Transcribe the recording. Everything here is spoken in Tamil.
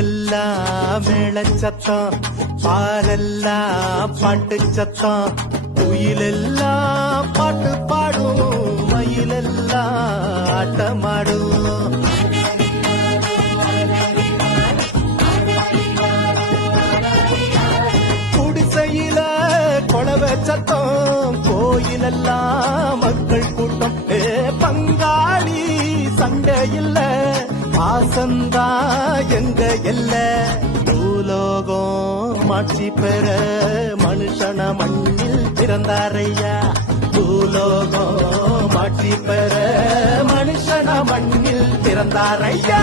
ஊரெல்லாம் மேளச்சத்தம், பாரெல்லாம் பாட்டு சத்தம், குயிலெல்லாம் பாட்டு பாடும், மயிலெல்லாம் ஆட்டமாடும். குடிசையில கொளவை சத்தம், கோயிலெல்லாம் மக்கள் கூட்டம். பங்காளி சண்டை இல்ல, பாசந்தா எங்க எல்ல. பூலோகம் மாட்சி பெற மனுஷன மண்ணில் பிறந்தாரையா. பூலோகம் மாட்சி பெற மனுஷன மண்ணில் பிறந்தாரையா.